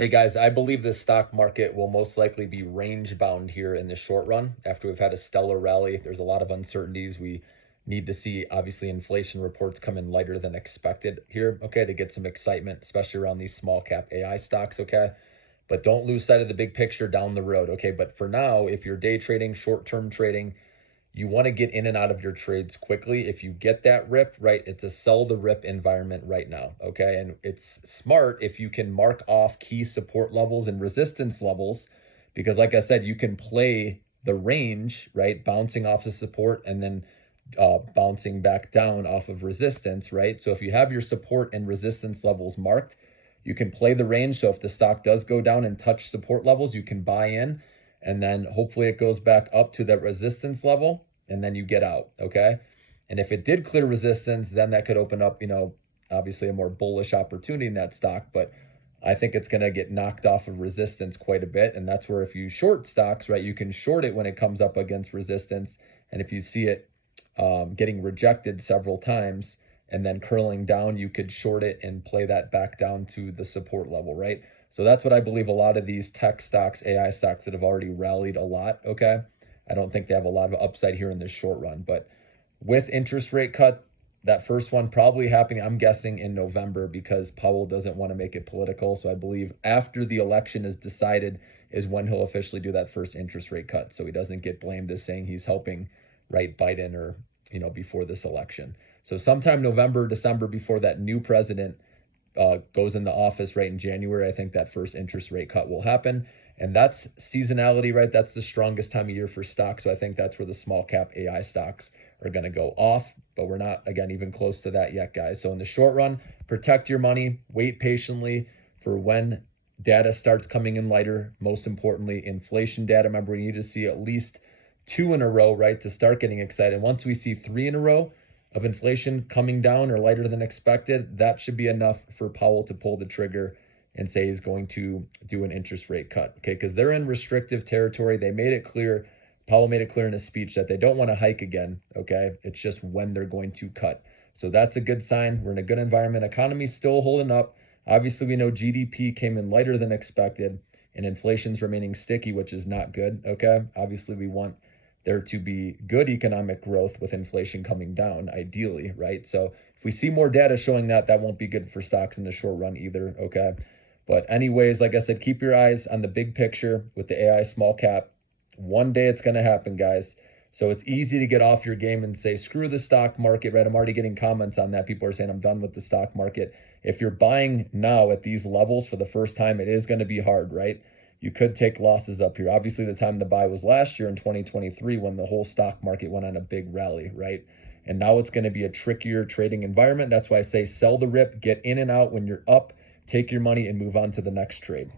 Hey guys, I believe the stock market will most likely be range bound here in the short run after we've had a stellar rally. There's a lot of uncertainties. We need to see, obviously, inflation reports come in lighter than expected here, okay, to get some excitement, especially around these small cap AI stocks, okay? But don't lose sight of the big picture down the road, okay? But for now, if you're day trading, short term trading, you want to get in and out of your trades quickly. If you get that rip, right, it's a sell the rip environment right now, okay? And it's smart if you can mark off key support levels and resistance levels, because like I said, you can play the range, right, bouncing off the support and then bouncing back down off of resistance, right? So if you have your support and resistance levels marked, you can play the range. So if the stock does go down and touch support levels, you can buy in, and then hopefully it goes back up to that resistance level, and then you get out, okay? And if it did clear resistance, then that could open up, obviously a more bullish opportunity in that stock, but I think it's going to get knocked off of resistance quite a bit. And that's where if you short stocks, right, you can short it when it comes up against resistance. And if you see it getting rejected several times and then curling down, you could short it and play that back down to the support level, right? So that's what I believe a lot of these tech stocks, AI stocks that have already rallied a lot, okay? I don't think they have a lot of upside here in the short run, but with interest rate cut, that first one probably happening, I'm guessing, in November, because Powell doesn't want to make it political. So I believe after the election is decided is when he'll officially do that first interest rate cut, so he doesn't get blamed as saying he's helping, right, Biden or, before this election. So sometime November, December, before that new president goes into office, right, in January, I think that first interest rate cut will happen. And that's seasonality, right? That's the strongest time of year for stocks. So I think that's where the small cap AI stocks are going to go off. But we're not, again, even close to that yet, guys. So in the short run, protect your money, wait patiently for when data starts coming in lighter. Most importantly, inflation data. Remember, we need to see at least 2 in a row, right, to start getting excited. Once we see 3 in a row of inflation coming down or lighter than expected, that should be enough for Powell to pull the trigger and say he's going to do an interest rate cut, okay? Because they're in restrictive territory. They made it clear, Powell made it clear in his speech that they don't want to hike again, okay? It's just when they're going to cut. So that's a good sign. We're in a good environment. Economy's still holding up. Obviously, we know GDP came in lighter than expected, and inflation's remaining sticky, which is not good, okay? Obviously, we want there to be good economic growth with inflation coming down, ideally, right? So if we see more data showing that, that won't be good for stocks in the short run either, okay? But anyways, like I said, keep your eyes on the big picture with the AI small cap. One day it's going to happen, guys. So it's easy to get off your game and say, screw the stock market, right? I'm already getting comments on that. People are saying I'm done with the stock market. If you're buying now at these levels for the first time, it is going to be hard, right? You could take losses up here. Obviously, the time to buy was last year in 2023 when the whole stock market went on a big rally, right? And now it's going to be a trickier trading environment. That's why I say sell the rip, get in and out when you're up, take your money and move on to the next trade.